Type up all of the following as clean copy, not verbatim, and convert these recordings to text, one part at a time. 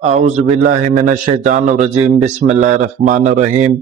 आउज़ुबिल्लाहिमिनश्शैतानिर्रजीम बिस्मिल्लाहिर्रहमानिर्रहीम।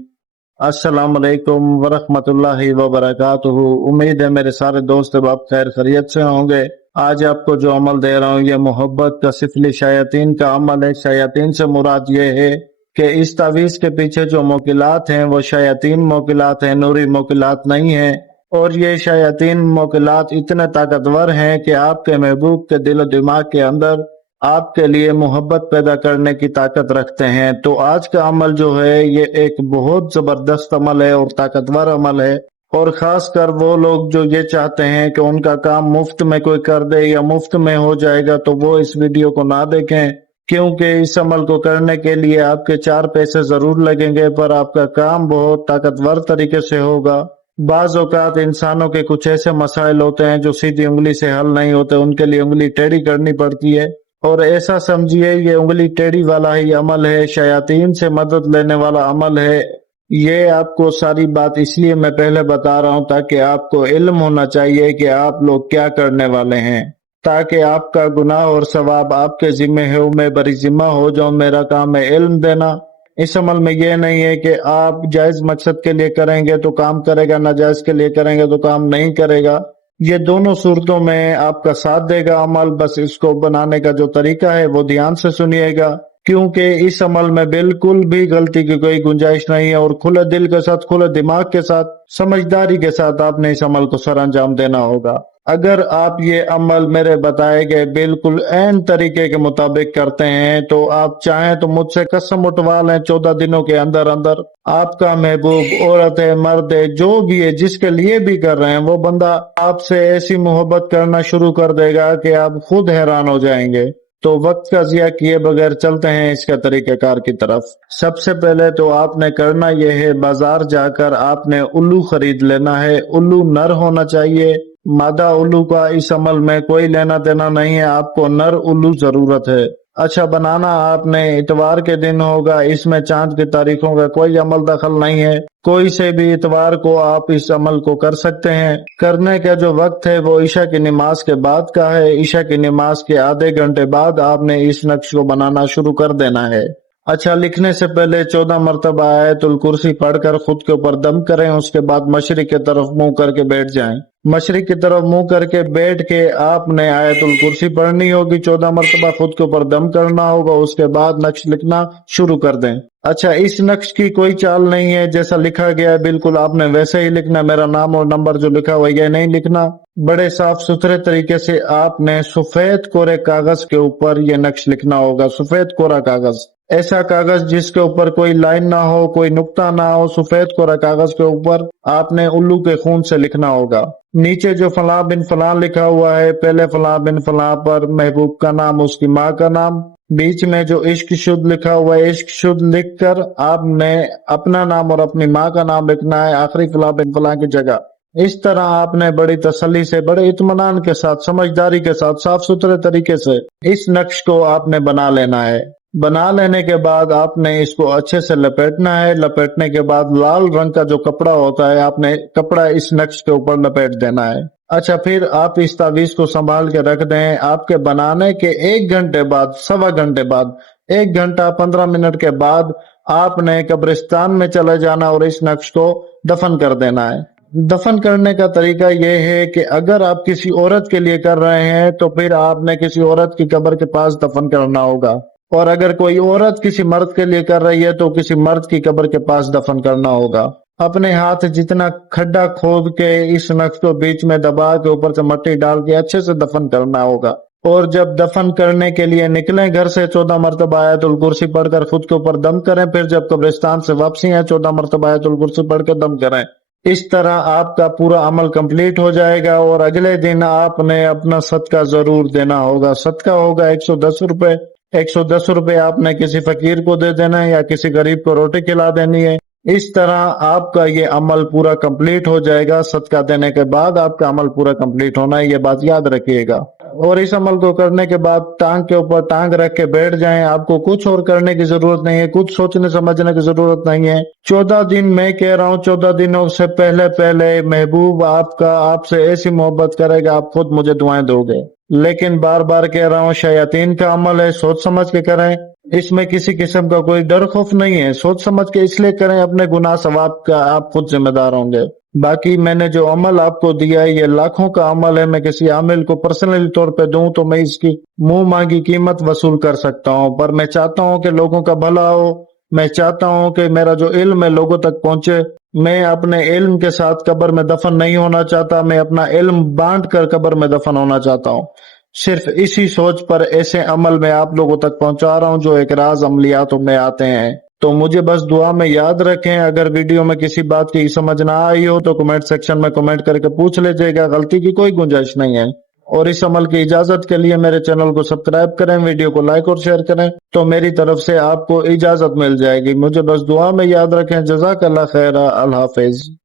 अस्सलाम वालेकुम वरहमतुल्लाहि वबरकातुहू। उम्मीद है मेरे सारे दोस्त अब आप खैर खैरियत से होंगे। आज आपको जो अमल दे रहा हूँ ये मोहब्बत का सिफली शयातीन का अमल है। शयातीन से मुराद ये है कि इस तावीज़ के पीछे जो मोकिलात हैं वो शयातीन मोकिलात हैं, नूरी मोकिलात नहीं है। और ये शयातीन मोकिलात इतने ताकतवर हैं कि आपके महबूब के दिल और दिमाग के अंदर आपके लिए मोहब्बत पैदा करने की ताकत रखते हैं। तो आज का अमल जो है ये एक बहुत जबरदस्त अमल है और ताकतवर अमल है। और खासकर वो लोग जो ये चाहते हैं कि उनका काम मुफ्त में कोई कर दे या मुफ्त में हो जाएगा तो वो इस वीडियो को ना देखें, क्योंकि इस अमल को करने के लिए आपके 4 पैसे जरूर लगेंगे, पर आपका काम बहुत ताकतवर तरीके से होगा। बाज औकात इंसानों के कुछ ऐसे मसाइल होते हैं जो सीधी उंगली से हल नहीं होते, उनके लिए उंगली टेढ़ी करनी पड़ती है। और ऐसा समझिए ये उंगली टेढ़ी वाला ही अमल है, शयातीन से मदद लेने वाला अमल है। ये आपको सारी बात इसलिए मैं पहले बता रहा हूँ ताकि आपको इल्म होना चाहिए कि आप लोग क्या करने वाले हैं, ताकि आपका गुनाह और सवाब आपके जिम्मे है। मैं बरी जिम्मा हो जाऊं, मेरा काम है इल्म देना। इस अमल में यह नहीं है कि आप जायज मकसद के लिए करेंगे तो काम करेगा, नाजायज के लिए करेंगे तो काम नहीं करेगा। ये दोनों सूरतों में आपका साथ देगा अमल। बस इसको बनाने का जो तरीका है वो ध्यान से सुनिएगा, क्योंकि इस अमल में बिल्कुल भी गलती की कोई गुंजाइश नहीं है। और खुले दिल के साथ, खुले दिमाग के साथ, समझदारी के साथ आपने इस अमल को सर अंजाम देना होगा। अगर आप ये अमल मेरे बताए गए बिल्कुल ऐन तरीके के मुताबिक करते हैं तो आप चाहें तो मुझसे कसम उठवा लें, 14 दिनों के अंदर अंदर आपका महबूब, औरत है मर्द है जो भी है, जिसके लिए भी कर रहे हैं, वो बंदा आपसे ऐसी मोहब्बत करना शुरू कर देगा कि आप खुद हैरान हो जाएंगे। तो वक्त का जिया किए बगैर चलते हैं इसके तरीकेकार की तरफ। सबसे पहले तो आपने करना यह है, बाजार जाकर आपने उल्लू खरीद लेना है। उल्लू नर होना चाहिए, मादा उल्लू का इस अमल में कोई लेना देना नहीं है, आपको नर उल्लू जरूरत है। अच्छा, बनाना आपने इतवार के दिन होगा, इसमें चांद की तारीखों का कोई अमल दखल नहीं है। कोई से भी इतवार को आप इस अमल को कर सकते हैं। करने का जो वक्त है वो ईशा की नमाज के बाद का है। ईशा की नमाज के आधे घंटे बाद आपने इस नक्श को बनाना शुरू कर देना है। अच्छा, लिखने से पहले 14 मरतबा आयतुल कुर्सी पढ़कर खुद के ऊपर दम करें। उसके बाद मशरिक की तरफ मुंह करके बैठ जाएं। मशरिक की तरफ मुंह करके बैठ के आपने आयतुल कुर्सी पढ़नी होगी, 14 मरतबा खुद के ऊपर दम करना होगा। उसके बाद नक्श लिखना शुरू कर दें। अच्छा, इस नक्श की कोई चाल नहीं है, जैसा लिखा गया है बिल्कुल आपने वैसे ही लिखना। मेरा नाम और नंबर जो लिखा हुआ है ये नहीं लिखना। बड़े साफ सुथरे तरीके से आपने सफेद कोरे कागज के ऊपर ये नक्श लिखना होगा। सफेद कोरा कागज, ऐसा कागज जिसके ऊपर कोई लाइन ना हो, कोई नुक्ता ना हो। सफेद कोरा कागज के ऊपर आपने उल्लू के खून से लिखना होगा। नीचे जो फलां बिन फलां लिखा हुआ है, पहले फलां बिन फलां पर महबूब का नाम, उसकी माँ का नाम। बीच में जो इश्क शुद्ध लिखा हुआ है, इश्क शुद्ध लिखकर आपने अपना नाम और अपनी माँ का नाम लिखना है आखिरी फलां बिन फलां की जगह। इस तरह आपने बड़ी तसल्ली से, बड़े इत्मीनान के साथ, समझदारी के साथ, साफ सुथरे तरीके से इस नक्श को आपने बना लेना है। बना लेने के बाद आपने इसको अच्छे से लपेटना है। लपेटने के बाद लाल रंग का जो कपड़ा होता है, आपने कपड़ा इस नक्श के ऊपर लपेट देना है। अच्छा, फिर आप इस तावीज को संभाल के रख दें। आपके बनाने के 1 घंटे बाद, सवा घंटे बाद, 1 घंटा 15 मिनट के बाद आपने कब्रिस्तान में चले जाना और इस नक्श को दफन कर देना है। दफन करने का तरीका यह है कि अगर आप किसी औरत के लिए कर रहे हैं तो फिर आपने किसी औरत की कब्र के पास दफन करना होगा, और अगर कोई औरत किसी मर्द के लिए कर रही है तो किसी मर्द की कब्र के पास दफन करना होगा। अपने हाथ जितना खड्डा खोद के इस नक्श को बीच में दबा के ऊपर से मिट्टी डाल के अच्छे से दफन करना होगा। और जब दफन करने के लिए निकलें घर से, 14 मरतबा आयतुल कुर्सी पढ़कर खुद के ऊपर दम करें। फिर जब कब्रिस्तान से वापसी है, 14 मरतबा आयतुल कुर्सी पढ़कर दम करें। इस तरह आपका पूरा अमल कंप्लीट हो जाएगा। और अगले दिन आपने अपना सदका जरूर देना होगा। सदका होगा 110 रुपए। 110 रुपए आपने किसी फकीर को दे देना है या किसी गरीब को रोटी खिला देनी है। इस तरह आपका ये अमल पूरा कंप्लीट हो जाएगा। सदका देने के बाद आपका अमल पूरा कंप्लीट होना है, ये बात याद रखिएगा। और इस अमल को करने के बाद टांग के ऊपर टांग रख के बैठ जाएं। आपको कुछ और करने की जरूरत नहीं है, कुछ सोचने समझने की जरूरत नहीं है। 14 दिन, मैं कह रहा हूँ 14 दिनों से पहले पहले महबूब आपका आपसे ऐसी मोहब्बत करेगा, आप खुद मुझे दुआएं दोगे। लेकिन बार बार कह रहा हूँ, शयातीन का अमल है, सोच समझ के करें। اس میں کسی قسم کا کوئی ڈر خوف نہیں ہے، سوچ سمجھ کے اس لیے کریں، اپنے گناہ ثواب کا آپ خود ذمہ دار ہوں گے۔ باقی میں نے جو عمل آپ کو دیا ہے یہ لاکھوں کا عمل ہے، میں کسی عامل کو پرسنلی طور پہ دوں تو میں اس کی منہ مانگی قیمت وصول کر سکتا ہوں، پر میں چاہتا ہوں کہ لوگوں کا بھلا ہو، میں چاہتا ہوں کہ میرا جو علم ہے لوگوں تک پہنچے۔ میں اپنے علم کے ساتھ قبر میں دفن نہیں ہونا چاہتا، میں اپنا علم بانٹ کر قبر میں دفن ہونا چاہتا ہوں۔ صرف اسی سوچ پر ایسے عمل میں آپ لوگوں تک پہنچا رہا ہوں جو ایک راز عملیاتوں میں آتے ہیں۔ تو مجھے بس دعا میں یاد رکھیں، اگر ویڈیو میں کسی بات کی سمجھ نہ آئی ہو تو کمنٹ سیکشن میں کمنٹ کر کے پوچھ لیجئے گا، غلطی کی کوئی گنجائش نہیں ہے۔ اور اس عمل کی اجازت کے لیے میرے چینل کو سبسکرائب کریں، ویڈیو کو لائک اور شیئر کریں تو میری طرف سے آپ کو اجازت مل جائے گی۔ مجھے بس دعا میں یاد رکھیں۔ جزاک اللہ خیر، اللہ حافظ۔